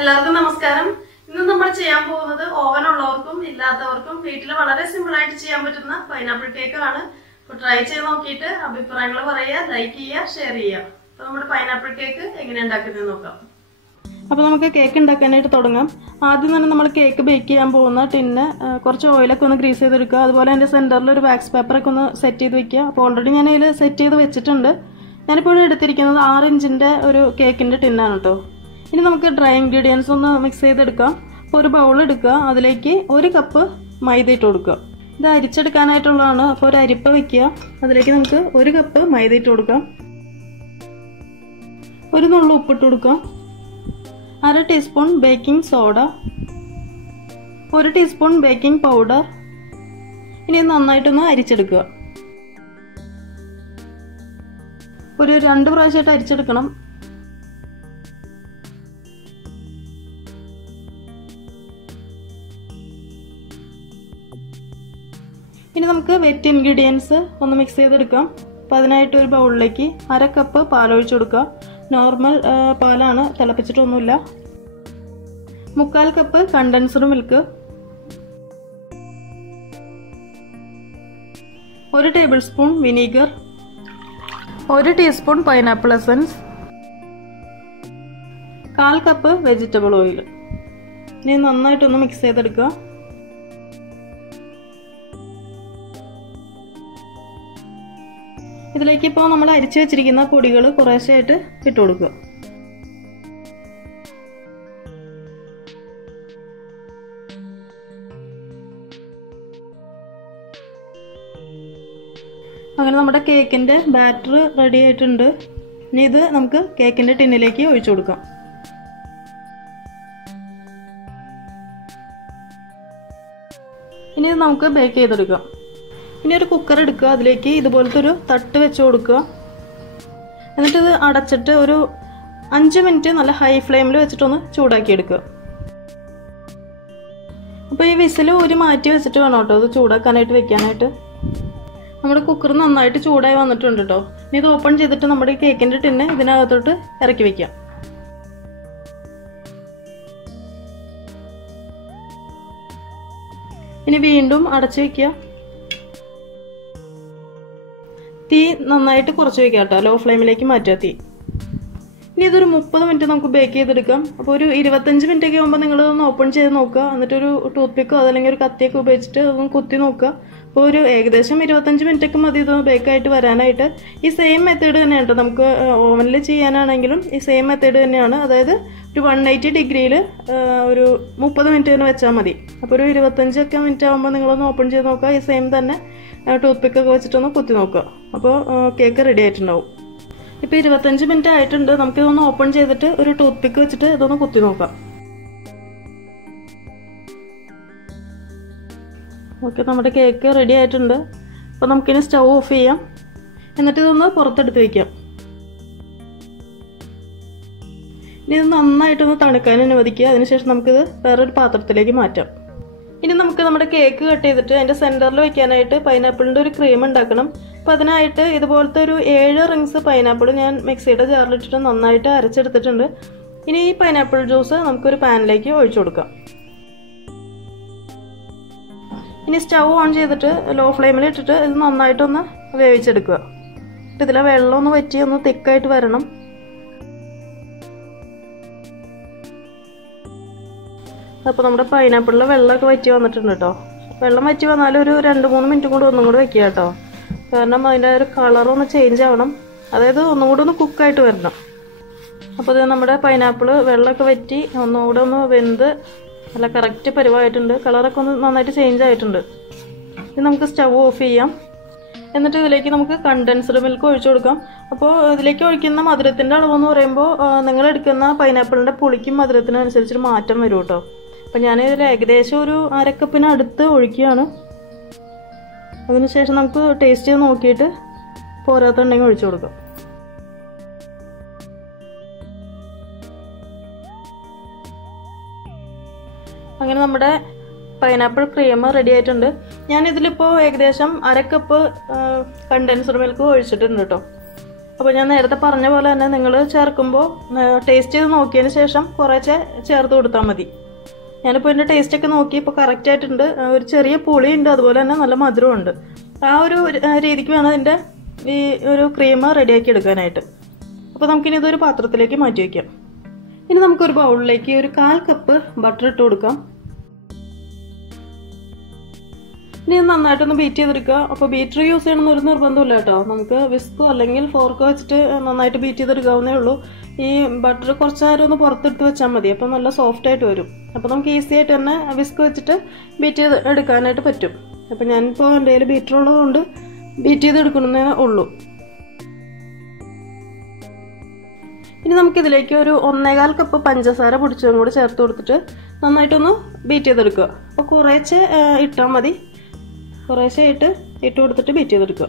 എല്ലാവർക്കും നമസ്കാരം. ഇന്ന് നമ്മൾ ചെയ്യാൻ പോകുന്നത് ഓവൻ ഉള്ളവർക്കും ഇല്ലാത്തവർക്കും വീട്ടിൽ വളരെ സിമ്പിൾ ആയിട്ട് ചെയ്യാൻ പറ്റുന്ന പൈനാപ്പിൾ കേക്ക് ആണ്. അപ്പോൾ ട്രൈ ചെയ്ത് നോക്കിയിട്ട് അഭിപ്രായങ്ങൾ പറയുക, ലൈക്ക് ചെയ്യുക, ഷെയർ ചെയ്യുക. അപ്പോൾ നമ്മുടെ പൈനാപ്പിൾ കേക്ക് എങ്ങനെ ഉണ്ടാക്കുന്നത് നോക്കാം. അപ്പോൾ നമുക്ക് കേക്ക് ഉണ്ടാക്കാനായിട്ട് തുടങ്ങാം. ആദ്യം തന്നെ നമ്മൾ കേക്ക് ബേക്ക് ചെയ്യാൻ പോകുന്ന ടിന്ന് കുറച്ച് ഓയിലൊക്കെ ഒന്ന് ഗ്രീസ് ചെയ്തെടുക്കുക. അതുപോലെ അതിൻ്റെ സെൻറ്ററിൽ ഒരു വാക്സ് പേപ്പറൊക്കെ ഒന്ന് സെറ്റ് ചെയ്ത് വെക്കുക. അപ്പോൾ ഓൾറെഡി ഞാൻ അതിൽ സെറ്റ് ചെയ്ത് വെച്ചിട്ടുണ്ട്. ഞാനിപ്പോൾ എടുത്തിരിക്കുന്നത് 6 ഇഞ്ചിൻ്റെ ഒരു കേക്കിൻ്റെ ടിന്നാണ് കേട്ടോ. ഇനി നമുക്ക് ഡ്രൈ ഇൻഗ്രീഡിയൻസ് ഒന്ന് മിക്സ് ചെയ്തെടുക്കാം. അപ്പോൾ ഒരു ബൗൾ എടുക്കുക, അതിലേക്ക് 1 കപ്പ് മൈദ ഇട്ട് കൊടുക്കുക. ഇത് അരിച്ചെടുക്കാനായിട്ടുള്ളതാണ്. അപ്പോൾ ഒരു അരിപ്പ വെക്കുക, അതിലേക്ക് നമുക്ക് 1 കപ്പ് മൈദ ഇട്ട് കൊടുക്കാം. ഒരു നുള്ളു ഉപ്പിട്ട് കൊടുക്കാം. 1/2 teaspoon baking soda, 1 teaspoon baking powder. ഇനി നന്നായിട്ടൊന്ന് അരിച്ചെടുക്കുക. ഒരു 2 പ്രാവശ്യമായിട്ട് അരിച്ചെടുക്കണം. ഇനി നമുക്ക് വെറ്റ് ഇൻഗ്രീഡിയൻസ് ഒന്ന് മിക്സ് ചെയ്തെടുക്കാം. അപ്പോൾ അതിനായിട്ട് ഒരു ബൗളിലേക്ക് 1/2 കപ്പ് പാലൊഴിച്ച് കൊടുക്കുക. നോർമൽ പാലാണ്, തിളപ്പിച്ചിട്ടൊന്നുമില്ല. 1/4 cup condensed milk, 1 table spoon vinegar, 1 teaspoon pineapple essence, 1/4 cup vegetable oil. ഇനി നന്നായിട്ടൊന്ന് മിക്സ് ചെയ്തെടുക്കുക. ഇതിലേക്ക് ഇപ്പോൾ നമ്മൾ അരിച്ചു വെച്ചിരിക്കുന്ന പൊടികൾ കുറേശ്ശെയായിട്ട് ഇട്ട് കൊടുക്കുക. അങ്ങനെ നമ്മുടെ കേക്കിൻ്റെ ബാറ്റർ റെഡി ആയിട്ടുണ്ട്. ഇനി ഇത് നമുക്ക് കേക്കിൻ്റെ ടിന്നിലേക്ക് ഒഴിച്ചു കൊടുക്കാം. ഇനി ഇത് നമുക്ക് ബേക്ക് ചെയ്തെടുക്കാം. ഇനി ഒരു കുക്കർ എടുക്കുക, അതിലേക്ക് ഇതുപോലത്തെ ഒരു തട്ട് വെച്ച് കൊടുക്കുക. എന്നിട്ട് ഇത് അടച്ചിട്ട് ഒരു 5 മിനിറ്റ് നല്ല ഹൈ ഫ്ലെയിമിൽ വെച്ചിട്ടൊന്ന് ചൂടാക്കി എടുക്കുക. അപ്പോൾ ഈ വിസിൽ ഒരു മാറ്റി വെച്ചിട്ട് വേണം കേട്ടോ ഇത് ചൂടാക്കാനായിട്ട് വെക്കാനായിട്ട്. നമ്മുടെ കുക്കർ നന്നായിട്ട് ചൂടായി വന്നിട്ടുണ്ട് കേട്ടോ. ഇനി ഇത് ഓപ്പൺ ചെയ്തിട്ട് നമ്മുടെ ഈ കേക്കിൻ്റെ ടിന്ന് ഇതിനകത്തോട്ട് ഇറക്കി വെക്കാം. ഇനി വീണ്ടും അടച്ചു വെക്കുക. തീ നന്നായിട്ട് കുറച്ച് വയ്ക്കുക കേട്ടോ, ലോ ഫ്ലെയിമിലേക്ക് മാറ്റുക തീ. ഇനി ഇതൊരു 30 മിനിറ്റ് നമുക്ക് ബേക്ക് ചെയ്തെടുക്കാം. അപ്പോൾ ഒരു 25 മിനിറ്റ് ഒക്കെ ആകുമ്പോൾ നിങ്ങളതൊന്ന് ഓപ്പൺ ചെയ്ത് നോക്കുക. എന്നിട്ടൊരു ടൂത്ത് പിക്കോ അതല്ലെങ്കിൽ ഒരു കത്തിയൊക്കെ ഉപയോഗിച്ചിട്ട് അതൊന്ന് കുത്തി നോക്കുക. അപ്പോൾ ഒരു ഏകദേശം 25 മിനിറ്റ് ഒക്കെ മതി ഇതൊന്ന് ബേക്കായിട്ട് വരാനായിട്ട്. ഈ സെയിം മെത്തേഡ് തന്നെയാണ് കേട്ടോ, നമുക്ക് ഓവനിൽ ചെയ്യാനാണെങ്കിലും ഈ സെയിം മെത്തേഡ് തന്നെയാണ്. അതായത് ഒരു 180 ഡിഗ്രിയിൽ ഒരു 30 മിനിറ്റ് തന്നെ വെച്ചാൽ മതി. അപ്പോൾ ഒരു 25 മിനിറ്റ് ആകുമ്പോൾ നിങ്ങളൊന്ന് ഓപ്പൺ ചെയ്ത് നോക്കുക. ഈ സെയിം തന്നെ ടൂത്ത് പിക്കൊക്കെ വെച്ചിട്ടൊന്ന് കുത്തി നോക്കുക. അപ്പോൾ കേക്ക് റെഡി ആയിട്ടുണ്ടാവും. ഇപ്പോൾ 25 മിനിറ്റ് ആയിട്ടുണ്ട്. നമുക്കിതൊന്ന് ഓപ്പൺ ചെയ്തിട്ട് ഒരു ടൂത്ത് പിക്ക് വെച്ചിട്ട് ഇതൊന്ന് കുത്തി നോക്കാം. ഓക്കെ, നമ്മുടെ കേക്ക് റെഡി ആയിട്ടുണ്ട്. അപ്പോൾ നമുക്കിനി സ്റ്റൗ ഓഫ് ചെയ്യാം. എന്നിട്ട് ഇതൊന്ന് പുറത്തെടുത്ത് വയ്ക്കാം. ഇനി ഇത് നന്നായിട്ടൊന്ന് തണുക്കാൻ അനുവദിക്കുക. അതിനുശേഷം നമുക്കിത് വേറൊരു പാത്രത്തിലേക്ക് മാറ്റാം. ഇനി നമുക്ക് നമ്മുടെ കേക്ക് കട്ട് ചെയ്തിട്ട് അതിൻ്റെ സെൻറ്ററിൽ വെക്കാനായിട്ട് പൈനാപ്പിളിൻ്റെ ഒരു ക്രീം ഉണ്ടാക്കണം. അപ്പോൾ അതിനായിട്ട് ഇതുപോലത്തെ ഒരു 7 റിങ്സ് പൈനാപ്പിൾ ഞാൻ മിക്സിയുടെ ജാറിലിട്ടിട്ട് നന്നായിട്ട് അരച്ചെടുത്തിട്ടുണ്ട്. ഇനി ഈ പൈനാപ്പിൾ ജ്യൂസ് നമുക്കൊരു പാനിലേക്ക് ഒഴിച്ചു കൊടുക്കാം. ഇനി സ്റ്റൗ ഓൺ ചെയ്തിട്ട് ലോ ഫ്ലെയിമിൽ ഇട്ടിട്ട് ഇത് നന്നായിട്ടൊന്ന് വേവിച്ചെടുക്കുക. അപ്പോൾ ഇതിലെ വെള്ളം ഒന്ന് വറ്റി ഒന്ന് തിക്കായിട്ട് വരണം. അപ്പോൾ നമ്മുടെ പൈനാപ്പിളിലെ വെള്ളമൊക്കെ വറ്റി വന്നിട്ടുണ്ട് കേട്ടോ. വെള്ളം വറ്റി വന്നാൽ ഒരു 2-3 മിനിറ്റ് കൂടി ഒന്നും കൂടി വെക്കുക കേട്ടോ. കാരണം അതിൻ്റെ ഒരു കളറൊന്ന് ചേഞ്ച് ആവണം, അതായത് ഒന്നും കൂടി ഒന്ന് കുക്കായിട്ട് വരണം. അപ്പോൾ ഇത് നമ്മുടെ പൈനാപ്പിൾ വെള്ളമൊക്കെ വറ്റി ഒന്നുകൂടെ ഒന്ന് വെന്ത് നല്ല കറക്റ്റ് പരുവായിട്ടുണ്ട്. കളറൊക്കെ ഒന്ന് നന്നായിട്ട് ചേഞ്ച് ആയിട്ടുണ്ട്. ഇനി നമുക്ക് സ്റ്റൗ ഓഫ് ചെയ്യാം. എന്നിട്ട് ഇതിലേക്ക് നമുക്ക് കണ്ടൻസ്ഡ് മിൽക്ക് ഒഴിച്ചു കൊടുക്കാം. അപ്പോൾ ഇതിലേക്ക് ഒഴിക്കുന്ന മധുരത്തിൻ്റെ അളവെന്ന് പറയുമ്പോൾ നിങ്ങൾ എടുക്കുന്ന പൈനാപ്പിളിൻ്റെ പുളിക്കും മധുരത്തിനും അനുസരിച്ചൊരു മാറ്റം വരും കേട്ടോ. അപ്പോൾ ഞാൻ ഇതിൽ ഏകദേശം ഒരു 1/2 കപ്പിന് അടുത്ത് ഒഴിക്കുകയാണ്. അതിനുശേഷം നമുക്ക് ടേസ്റ്റ് ചെയ്ത് നോക്കിയിട്ട് പോരാത്തുണ്ടെങ്കിൽ ഒഴിച്ചു കൊടുക്കാം. അങ്ങനെ നമ്മുടെ പൈനാപ്പിൾ ക്രീം റെഡി ആയിട്ടുണ്ട്. ഞാൻ ഇതിലിപ്പോൾ ഏകദേശം 1/2 കപ്പ് കണ്ടൻസ്ഡ് മിൽക്ക് ഒഴിച്ചിട്ടുണ്ട് കേട്ടോ. അപ്പോൾ ഞാൻ നേരത്തെ പറഞ്ഞ പോലെ തന്നെ നിങ്ങൾ ചേർക്കുമ്പോൾ ടേസ്റ്റ് ചെയ്ത് നോക്കിയതിന് ശേഷം കുറേശ്ശെ ചേർത്ത് കൊടുത്താൽ മതി. ഞാനിപ്പോൾ ഇതിൻ്റെ ടേസ്റ്റൊക്കെ നോക്കി ഇപ്പോൾ കറക്റ്റ് ആയിട്ടുണ്ട്. ഒരു ചെറിയ പുളിയുണ്ട്, അതുപോലെ തന്നെ നല്ല മധുരമുണ്ട്. ആ ഒരു രീതിക്ക് വേണം ഇതിൻ്റെ ഈ ഒരു ക്രീം റെഡിയാക്കി എടുക്കാനായിട്ട്. അപ്പോൾ നമുക്കിനി ഇതൊരു പാത്രത്തിലേക്ക് മാറ്റി വയ്ക്കാം. ഇനി നമുക്കൊരു ബൗളിലേക്ക് ഒരു 1/4 കപ്പ് ബട്ടർ ഇട്ട് കൊടുക്കാം. ഇനി നന്നായിട്ടൊന്ന് ബീറ്റ് ചെയ്തെടുക്കുക. അപ്പോൾ ബീറ്റർ യൂസ് ചെയ്യണമെന്ന് ഒരു നിർബന്ധമില്ല കേട്ടോ. നമുക്ക് വിസ്കോ അല്ലെങ്കിൽ ഫോർക്കോ വെച്ചിട്ട് നന്നായിട്ട് ബീറ്റ് ചെയ്തെടുക്കാവുന്നേ ഉള്ളൂ. ഈ ബട്ടർ കുറച്ച് നേരം ഒന്ന് പുറത്തെടുത്ത് വെച്ചാൽ മതി, അപ്പോൾ നല്ല സോഫ്റ്റ് ആയിട്ട് വരും. അപ്പോൾ നമുക്ക് ഈസി ആയിട്ട് തന്നെ വിസ്കോ വെച്ചിട്ട് ബീറ്റ് ചെയ്ത് എടുക്കാനായിട്ട് പറ്റും. അപ്പോൾ ഞാനിപ്പോൾ എൻ്റെ കയ്യിൽ ബീറ്റർ ഉള്ളതുകൊണ്ട് ബീറ്റ് ചെയ്ത് എടുക്കണമെന്നേ ഉള്ളൂ. ഇനി നമുക്കിതിലേക്ക് ഒരു 1/4 കപ്പ് പഞ്ചസാര പൊടിച്ചതും കൂടി ചേർത്ത് കൊടുത്തിട്ട് നന്നായിട്ടൊന്ന് ബീറ്റ് ചെയ്തെടുക്കുക. അപ്പോൾ കുറേശ്ശെ ഇട്ടാൽ മതി, കുറേശ്ശെ ഇട്ട് കൊടുത്തിട്ട് ബീറ്റ് ചെയ്തെടുക്കുക.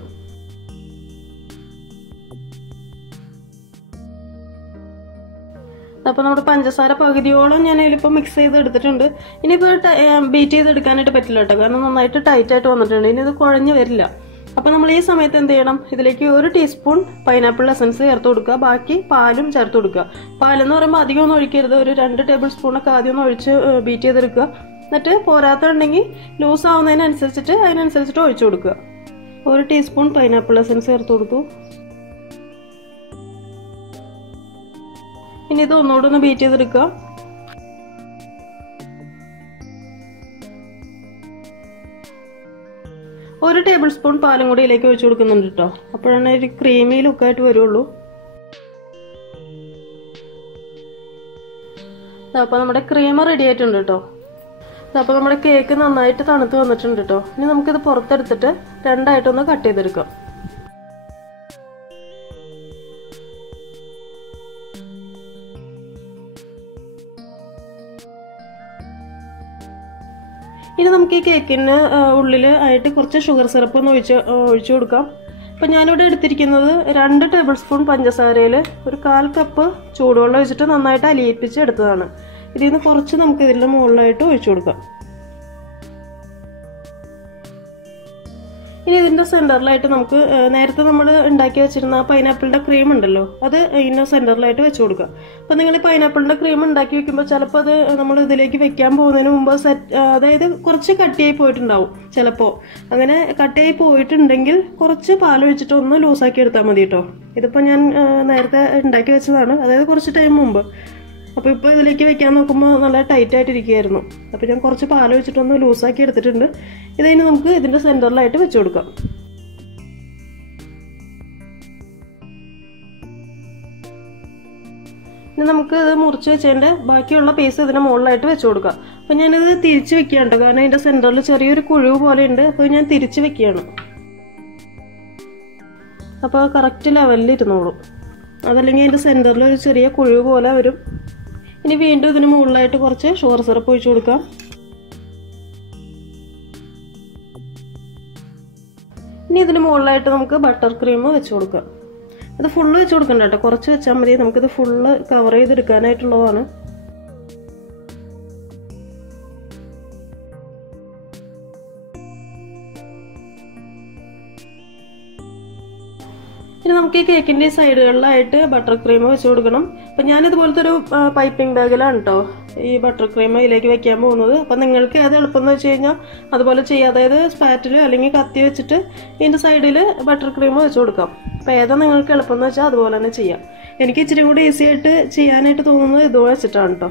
അപ്പോൾ നമ്മുടെ പഞ്ചസാര പകുതിയോളം ഞാൻ ഇതിലിപ്പോൾ മിക്സ് ചെയ്ത് എടുത്തിട്ടുണ്ട്. ഇനിയിപ്പോൾ ബീറ്റ് ചെയ്തെടുക്കാനായിട്ട് പറ്റില്ല കേട്ടോ, കാരണം നന്നായിട്ട് ടൈറ്റായിട്ട് വന്നിട്ടുണ്ട്. ഇനി ഇത് കുഴഞ്ഞ് വരില്ല. അപ്പോൾ നമ്മൾ ഈ സമയത്ത് എന്ത് ചെയ്യണം, ഇതിലേക്ക് 1 ടീസ്പൂൺ പൈനാപ്പിൾ എസൻസ് ചേർത്ത് കൊടുക്കുക. ബാക്കി പാലും ചേർത്ത് കൊടുക്കുക. പാലെന്ന് പറയുമ്പോൾ അധികം ഒന്നും ഒഴിക്കരുത്, ഒരു 2 ടേബിൾ സ്പൂണൊക്കെ ആദ്യം ഒന്ന് ഒഴിച്ച് ബീറ്റ് ചെയ്തെടുക്കുക. എന്നിട്ട് പോരാത്തുണ്ടെങ്കിൽ ലൂസ് ആവുന്നതിനനുസരിച്ചിട്ട് ഒഴിച്ചു കൊടുക്കുക. 1 ടീസ്പൂൺ പൈനാപ്പിൾ എസൻസ് ചേർത്ത് കൊടുത്തു. ഇനി ഇത് ഒന്നുകൂടെ ഒന്ന് ബീറ്റ് ചെയ്തെടുക്കുക. ഒരു ടേബിൾ സ്പൂൺ പാലും കൂടി ഇതിലേക്ക് ഒഴിച്ചു കൊടുക്കുന്നുണ്ട് കേട്ടോ. അപ്പോഴാണ് ഒരു ക്രീമി ലുക്കായിട്ട് വരുള്ളൂ. അപ്പോൾ നമ്മുടെ ക്രീം റെഡി ആയിട്ടുണ്ട് കേട്ടോ. അപ്പോൾ നമ്മുടെ കേക്ക് നന്നായിട്ട് തണുത്ത് വന്നിട്ടുണ്ട് കേട്ടോ. ഇനി നമുക്കിത് പുറത്തെടുത്തിട്ട് 2ആയിട്ടൊന്ന് കട്ട് ചെയ്തെടുക്കാം. ഇനി നമുക്ക് ഈ കേക്കിന് ഉള്ളിൽ ആയിട്ട് കുറച്ച് ഷുഗർ സിറപ്പ് ഒന്ന് ഒഴിച്ചു കൊടുക്കാം. അപ്പം ഞാനിവിടെ എടുത്തിരിക്കുന്നത് 2 ടേബിൾ സ്പൂൺ പഞ്ചസാരയിൽ ഒരു 1/4 കപ്പ് ചൂടുവെള്ളം ഒഴിച്ചിട്ട് നന്നായിട്ട് അലിയിപ്പിച്ച് എടുത്തതാണ്. ഇതിൽ നിന്ന് കുറച്ച് നമുക്ക് ഇതിൻ്റെ മുകളിലായിട്ട് ഒഴിച്ചു കൊടുക്കാം. ഇനി ഇതിൻ്റെ സെൻറ്ററിലായിട്ട് നമുക്ക് നേരത്തെ നമ്മൾ ഉണ്ടാക്കി വെച്ചിരുന്ന പൈനാപ്പിളിൻ്റെ ക്രീം ഉണ്ടല്ലോ, അത് ഇതിൻ്റെ സെൻറ്ററിലായിട്ട് വെച്ച് കൊടുക്കുക. അപ്പോൾ നിങ്ങൾ ഈ പൈനാപ്പിളിൻ്റെ ക്രീം ഉണ്ടാക്കി വെക്കുമ്പോൾ ചിലപ്പോൾ അത് നമ്മൾ ഇതിലേക്ക് വെക്കാൻ പോകുന്നതിന് മുമ്പ് അതായത് കുറച്ച് കട്ടിയായി പോയിട്ടുണ്ടാവും. ചിലപ്പോൾ അങ്ങനെ കട്ടിയായി പോയിട്ടുണ്ടെങ്കിൽ കുറച്ച് പാലൊഴിച്ചിട്ട് ഒന്ന് ലൂസാക്കി എടുത്താൽ മതി കേട്ടോ. ഇതിപ്പോൾ ഞാൻ നേരത്തെ ഉണ്ടാക്കി വെച്ചതാണ്, അതായത് കുറച്ച് ടൈം മുമ്പ്. അപ്പോൾ ഇപ്പോൾ ഇതിലേക്ക് വെക്കാൻ നോക്കുമ്പോൾ നല്ല ടൈറ്റായിട്ടിരിക്കുകയായിരുന്നു. അപ്പോൾ ഞാൻ കുറച്ച് പാലൊഴിച്ചിട്ടൊന്ന് ലൂസാക്കി എടുത്തിട്ടുണ്ട്. ഇതിന് നമുക്ക് ഇതിൻ്റെ സെൻറ്ററിലായിട്ട് വെച്ച് കൊടുക്കാം. ഇനി നമുക്ക് ഇത് മുറിച്ച് വെച്ചതിൻ്റെ ബാക്കിയുള്ള പീസ് ഇതിൻ്റെ മുകളിലായിട്ട് വെച്ച് കൊടുക്കാം. അപ്പോൾ ഞാനിത് തിരിച്ച് വെക്കുകയാണ്, കാരണം ഇതിൻ്റെ സെൻറ്ററിൽ ചെറിയൊരു കുഴിവ് പോലെ ഉണ്ട്. അപ്പോൾ ഞാൻ തിരിച്ച് വെക്കുകയാണ്. അപ്പോൾ കറക്റ്റ് ലെവലിൽ ഇരുന്നോളൂ, അതല്ലെങ്കിൽ അതിൻ്റെ സെൻറ്ററിൽ ഒരു ചെറിയ കുഴിവ് പോലെ വരും. ഇനി വീണ്ടും ഇതിന് മുകളിലായിട്ട് കുറച്ച് ഷുഗർ സിറപ്പ് ഒഴിച്ചു കൊടുക്കാം. ഇനി ഇതിന് മുകളിലായിട്ട് നമുക്ക് ബട്ടർ ക്രീം വെച്ച് കൊടുക്കാം. ഇത് ഫുള്ള് വെച്ച് കൊടുക്കണ്ട കേട്ടോ, കുറച്ച് വെച്ചാൽ മതി. നമുക്കിത് ഫുള്ള് കവർ ചെയ്തെടുക്കാനായിട്ടുള്ളതാണ്. ഇനി നമുക്ക് ഈ കേക്കിൻ്റെ സൈഡുകളിലായിട്ട് ബട്ടർ ക്രീം വെച്ച് കൊടുക്കണം. അപ്പം ഞാനിതുപോലത്തെ ഒരു പൈപ്പിംഗ് ബാഗിലാണ് കേട്ടോ ഈ ബട്ടർ ക്രീം ഇതിലേക്ക് വെക്കാൻ പോകുന്നത്. അപ്പം നിങ്ങൾക്ക് ഏത് എളുപ്പം എന്ന് വെച്ച് കഴിഞ്ഞാൽ അതുപോലെ ചെയ്യുക. അതായത് സ്പാറ്റിൽ അല്ലെങ്കിൽ കത്തി വെച്ചിട്ട് ഇതിൻ്റെ സൈഡിൽ ബട്ടർ ക്രീം വെച്ച് കൊടുക്കാം. അപ്പോൾ ഏതാ നിങ്ങൾക്ക് എളുപ്പം എന്ന് വെച്ചാൽ അതുപോലെ തന്നെ ചെയ്യാം. എനിക്ക് ഇച്ചിരി കൂടി ഈസി ആയിട്ട് ചെയ്യാനായിട്ട് തോന്നുന്നത് ഇത് വെച്ചിട്ടാണ് കേട്ടോ.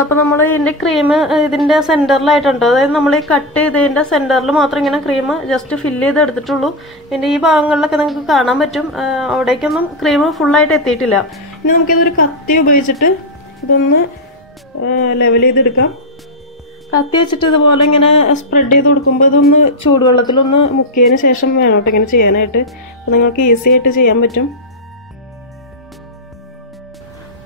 അപ്പോൾ നമ്മൾ ഇതിൻ്റെ ക്രീം ഇതിൻ്റെ സെൻറ്ററിലായിട്ടുണ്ട്, അതായത് നമ്മൾ ഈ കട്ട് ചെയ്തതിൻ്റെ സെൻറ്ററിൽ മാത്രം ഇങ്ങനെ ക്രീം ജസ്റ്റ് ഫില്ല് ചെയ്ത് എടുത്തിട്ടുള്ളൂ. ഇതിൻ്റെ ഈ ഭാഗങ്ങളിലൊക്കെ നിങ്ങൾക്ക് കാണാൻ പറ്റും, അവിടേക്കൊന്നും ക്രീം ഫുള്ളായിട്ട് എത്തിയിട്ടില്ല. ഇനി നമുക്കിതൊരു കത്തി ഉപയോഗിച്ചിട്ട് ഇതൊന്ന് ലെവൽ ചെയ്തെടുക്കാം. കത്തി വെച്ചിട്ട് ഇതുപോലെ ഇങ്ങനെ സ്പ്രെഡ് ചെയ്ത് കൊടുക്കുമ്പോൾ ഇതൊന്ന് ചൂടുവെള്ളത്തിലൊന്ന് മുക്കിയതിന് ശേഷം വേണം കേട്ടോ ഇങ്ങനെ ചെയ്യാനായിട്ട്. അപ്പോൾ നിങ്ങൾക്ക് ഈസി ആയിട്ട് ചെയ്യാൻ പറ്റും.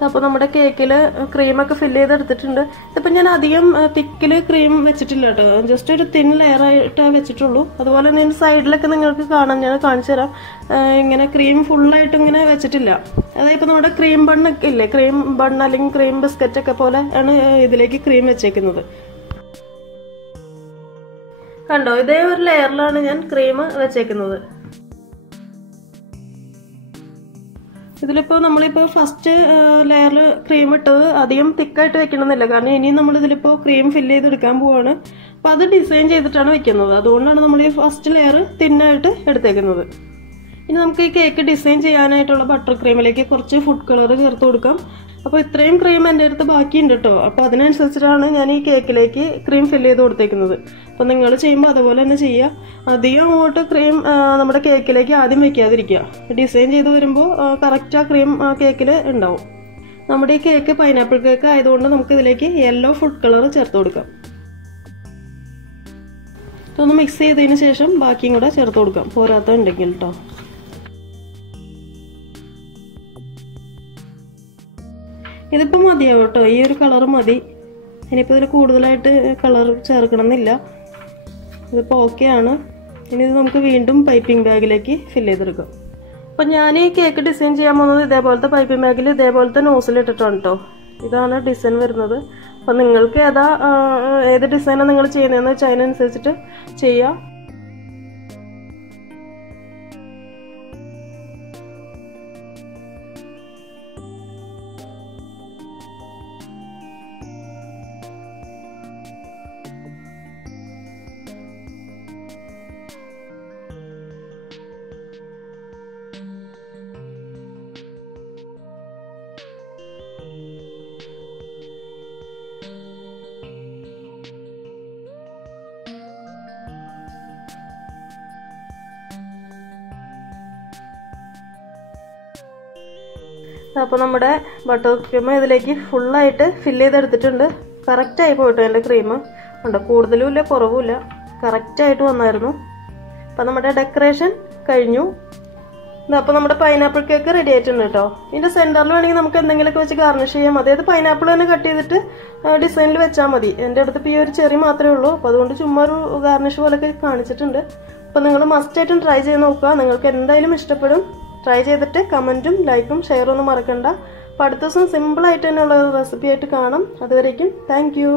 അപ്പോൾ നമ്മുടെ കേക്കിൽ ക്രീമൊക്കെ ഫില്ല് ചെയ്തെടുത്തിട്ടുണ്ട്. ഇതിപ്പോൾ ഞാൻ അധികം തിക്കിൽ ക്രീം വെച്ചിട്ടില്ല കേട്ടോ, ജസ്റ്റ് ഒരു തിൻ ലെയറായിട്ട് വെച്ചിട്ടുള്ളൂ. അതുപോലെ തന്നെ ഇതിൻ്റെ സൈഡിലൊക്കെ നിങ്ങൾക്ക് കാണാം, ഞാൻ കാണിച്ചു തരാം. ഇങ്ങനെ ക്രീം ഫുള്ളായിട്ട് ഇങ്ങനെ വെച്ചിട്ടില്ല. അതായത് ഇപ്പോൾ നമ്മുടെ ക്രീം ബണ്ണൊക്കെ ഇല്ലേ, ക്രീം ബൺ അല്ലെങ്കിൽ ക്രീം ബിസ്ക്കറ്റൊക്കെ പോലെ ആണ് ഇതിലേക്ക് ക്രീം വെച്ചേക്കുന്നത്. കണ്ടോ, ഇതേ ഒരു ലെയറിലാണ് ഞാൻ ക്രീം വെച്ചേക്കുന്നത്. ഇതിലിപ്പോൾ നമ്മളിപ്പോൾ ഫസ്റ്റ് ലെയറിൽ ക്രീം ഇട്ടത് അധികം തിക്കായിട്ട് വെക്കണമെന്നില്ല, കാരണം ഇനിയും നമ്മൾ ഇതിലിപ്പോൾ ക്രീം ഫില്ല് ചെയ്തെടുക്കാൻ പോവാണ്. അപ്പോൾ അത് ഡിസൈൻ ചെയ്തിട്ടാണ് വെക്കുന്നത്. അതുകൊണ്ടാണ് നമ്മൾ ഈ ഫസ്റ്റ് ലെയർ തിന്നായിട്ട് എടുത്തേക്കുന്നത്. ഇനി നമുക്ക് ഈ കേക്ക് ഡിസൈൻ ചെയ്യാനായിട്ടുള്ള ബട്ടർ ക്രീമിലേക്ക് കുറച്ച് ഫുഡ് കളർ ചേർത്ത് കൊടുക്കാം. അപ്പോൾ ഇത്രയും ക്രീം എൻ്റെ അടുത്ത് ബാക്കിയുണ്ട് കേട്ടോ. അപ്പോൾ അതിനനുസരിച്ചിട്ടാണ് ഞാൻ ഈ കേക്കിലേക്ക് ക്രീം ഫില്ല് ചെയ്ത് കൊടുത്തേക്കുന്നത്. അപ്പോൾ നിങ്ങൾ ചെയ്യുമ്പോൾ അതുപോലെ തന്നെ ചെയ്യുക. അധികം അങ്ങോട്ട് ക്രീം നമ്മുടെ കേക്കിലേക്ക് ആദ്യം വെക്കാതിരിക്കുക. ഡിസൈൻ ചെയ്ത് വരുമ്പോൾ കറക്റ്റ് ആ ക്രീം കേക്കിൽ ഉണ്ടാവും. നമ്മുടെ ഈ കേക്ക് പൈനാപ്പിൾ കേക്ക് ആയതുകൊണ്ട് നമുക്ക് ഇതിലേക്ക് യെല്ലോ ഫുഡ് കളർ ചേർത്ത് കൊടുക്കാം. ഇതൊന്ന് മിക്സ് ചെയ്തതിന് ശേഷം ബാക്കിയും കൂടെ ചേർത്ത് കൊടുക്കാം, പോരാത്ത ഉണ്ടെങ്കിൽ കേട്ടോ. ഇതിപ്പോൾ മതിയാവും കേട്ടോ, ഈ ഒരു കളർ മതി. ഇനിയിപ്പോൾ ഇതിൽ കൂടുതലായിട്ട് കളർ ചേർക്കണമെന്നില്ല. ഇതിപ്പോൾ ഓക്കെ ആണ്. ഇനി ഇത് നമുക്ക് വീണ്ടും പൈപ്പിംഗ് ബാഗിലേക്ക് ഫില്ല് ചെയ്തെടുക്കാം. അപ്പം ഞാൻ ഈ കേക്ക് ഡിസൈൻ ചെയ്യാൻ പോകുന്നത് ഇതേപോലത്തെ പൈപ്പിംഗ് ബാഗിൽ ഇതേപോലത്തെ നോസിലിട്ടിട്ടാണ് കേട്ടോ. ഇതാണ് ഡിസൈൻ വരുന്നത്. അപ്പം നിങ്ങൾക്ക് ഏത് ഡിസൈനാണ് നിങ്ങൾ ചെയ്യുന്നതെന്ന് വെച്ചാൽ അതിനനുസരിച്ചിട്ട് ചെയ്യുക. അപ്പോൾ നമ്മുടെ ബട്ടർ ക്രീം ഇതിലേക്ക് ഫുള്ളായിട്ട് ഫില്ല് ചെയ്തെടുത്തിട്ടുണ്ട്. കറക്റ്റായി പോയിട്ടോ എൻ്റെ ക്രീം ഉണ്ട്, കൂടുതലും ഇല്ല കുറവുമില്ല, കറക്റ്റായിട്ട് വന്നായിരുന്നു. അപ്പം നമ്മുടെ ഡെക്കറേഷൻ കഴിഞ്ഞു. അപ്പോൾ നമ്മുടെ പൈനാപ്പിൾ കേക്ക് റെഡി ആയിട്ടുണ്ട് കേട്ടോ. ഇതിൻ്റെ സെൻറ്ററിൽ വേണമെങ്കിൽ നമുക്ക് എന്തെങ്കിലുമൊക്കെ വെച്ച് ഗാർണിഷ് ചെയ്യാം. അതായത് പൈനാപ്പിൾ തന്നെ കട്ട് ചെയ്തിട്ട് ഡിസൈനിൽ വെച്ചാൽ മതി. എൻ്റെ അടുത്ത് ഇപ്പോൾ ഈ ഒരു ചെറി മാത്രമേ ഉള്ളൂ. അപ്പോൾ അതുകൊണ്ട് ചുമ്മാ ഒരു ഗാർണിഷ് പോലൊക്കെ കാണിച്ചിട്ടുണ്ട്. അപ്പോൾ നിങ്ങൾ മസ്റ്റായിട്ടും ട്രൈ ചെയ്ത് നോക്കുക. നിങ്ങൾക്ക് എന്തായാലും ഇഷ്ടപ്പെടും. ട്രൈ ചെയ്തിട്ട് കമൻറ്റും ലൈക്കും ഷെയറും ഒന്നും മറക്കണ്ട. അപ്പോൾ അടുത്ത ദിവസം സിമ്പിളായിട്ട് തന്നെയുള്ള റെസിപ്പി ആയിട്ട് കാണാം. അതുവരേക്കും താങ്ക് യു.